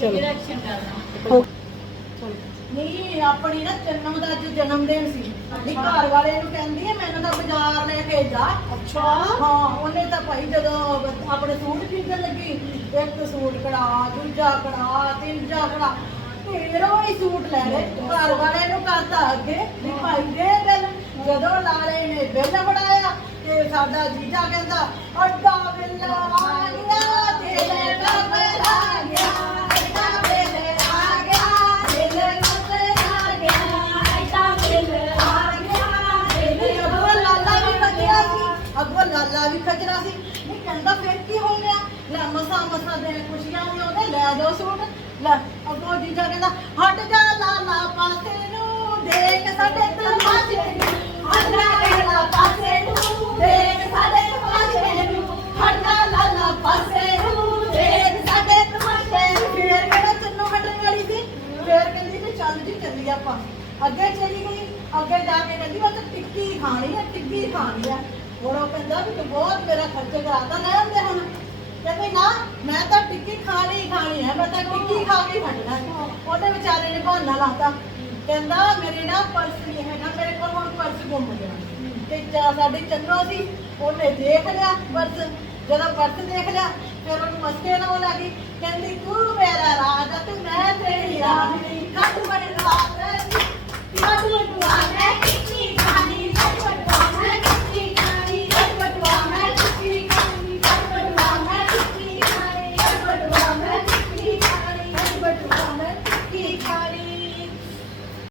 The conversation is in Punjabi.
ਚਲੋ। ਰਿਐਕਸ਼ਨ ਕਰਨਾ ਨਹੀਂ ਆਪਣੀ ਨਾ ਚੰਨਮ ਦਾ ਅੱਜ ਜਨਮ ਦਿਨ ਸੀ। ਸਾਡੀ ਘਰ ਵਾਲੇ ਨੂੰ ਕਹਿੰਦੀ ਹੈ ਮੈਨੂੰ ਤਾਂ ਬਾਜ਼ਾਰ ਲੈ ਕੇ ਜਾ। ਅੱਛਾ। ਹਾਂ ਉਹਨੇ ਤਾਂ ਭਾਈ ਜਦੋਂ ਆਪਣੇ ਸੂਟ ਖਰੀਦਣ ਲੱਗੀ ਇੱਕ ਸੂਟ ਕੜਾ ਦੂਜਾ ਕੜਾ ਤੀਜਾ ਕੜਾ ਤੇਰੋਂ ਹੀ ਸੂਟ ਲੈ ਲਏ ਘਰ ਵਾਲੇ ਨੂੰ ਕਰਤਾ ਅੱਗੇ ਵੀ ਭਾਈ ਦੇ ਬਿੱਲ ਜਦੋਂ ਲਾਲੇ ਨੇ ਬਿੱਲ ਫੜਾਇਆ ਤੇ ਸਾਡਾ ਜੀਜਾ ਕਹਿੰਦਾ ਅੱਡਾ ਬਿੱਲ ਆ ਖੱਜਰਾ ਸੀ। ਨਹੀਂ ਕਹਿੰਦਾ ਫਿਰ ਕੀ ਹੋ ਗਿਆ? ਲੈ ਮਸਾ ਮਸਾ ਦੇ ਖੁਸ਼ੀਆਂ ਵੀ ਉਹਦੇ ਲੈ ਦੋ ਸੂਟ। ਲੈ ਅੱਗੋਂ ਜੀਜਾ ਕਹਿੰਦਾ, ਹਟ ਜਾ ਲਾਲਾ ਪਾਸੇ ਨੂੰ, ਦੇਖ ਸਾਡੇ ਤਮਾਸ਼ੇ ਨੂੰ। ਹਟ ਜਾ ਲਾਲਾ ਪਾਸੇ ਨੂੰ, ਦੇਖ ਸਾਡੇ ਤਮਾਸ਼ੇ ਨੂੰ। ਹਟ ਜਾ ਲਾਲਾ ਪਾਸੇ ਨੂੰ, ਦੇਖ ਸਾਡੇ ਤਮਾਸ਼ੇ ਨੂੰ। ਫੇਰ ਕਿਹੜਾ ਚੰਨੋ ਹਟਣ ਵਾਲੀ ਸੀ? ਫੇਰ ਕਹਿੰਦੀ ਵੀ ਚੱਲ ਜੀ, ਚੱਲੀ ਆਪਾਂ। ਅੱਗੇ ਚਲੀ ਗਈ। ਅੱਗੇ ਜਾ ਕੇ ਕਹਿੰਦੀ, ਮੈਂ ਤਾਂ ਟਿੱਕੀ ਖਾਣੀ ਹੈ ਟਿੱਕੀ ਖਾਣੀ ਹੈ ਹੁਣ ਉਹ ਕਹਿੰਦਾ ਵੀ ਤੂੰ ਬਹੁਤ ਮੇਰਾ ਖਰਚ ਕਰਾਤਾ, ਲੈ ਆਉਂਦੇ ਹੁਣ। ਕਹਿੰਦੀ ਨਾ, ਮੈਂ ਤਾਂ ਟਿੱਕੀ ਖਾਣੀ ਹੀ ਖਾਣੀ ਹੈ, ਮੈਂ ਤਾਂ ਟਿੱਕੀ ਖਾ ਕੇ ਹਟਣਾ ਹੈ। ਉਹਦੇ ਵਿਚਾਰੇ ਨੇ ਬਹਾਨਾ ਲਾਤਾ। ਕਹਿੰਦਾ ਮੇਰੇ ਨਾ ਪਰਸ ਨਹੀਂ ਹੈਗਾ, ਮੇਰੇ ਕੋਲ ਹੁਣ ਪਰਸ ਗੁੰਮ ਗਿਆ। ਤੇ ਚਾ ਸਾਡੇ ਚੰਨੋ ਸੀ, ਉਹਨੇ ਦੇਖ ਲਿਆ ਪਰਸ। ਜਦੋਂ ਪਰਸ ਦੇਖ ਲਿਆ, ਫਿਰ ਉਹਨੂੰ ਮਸਕੇ ਨਾਲ ਉਹ ਲੱਗੀ। ਕਹਿੰਦੀ, ਤੂੰ ਮੇਰਾ ਰਾਜ ਆ ਤੇ ਮੈਂ ਤੇਰੀ ਰਾਣੀ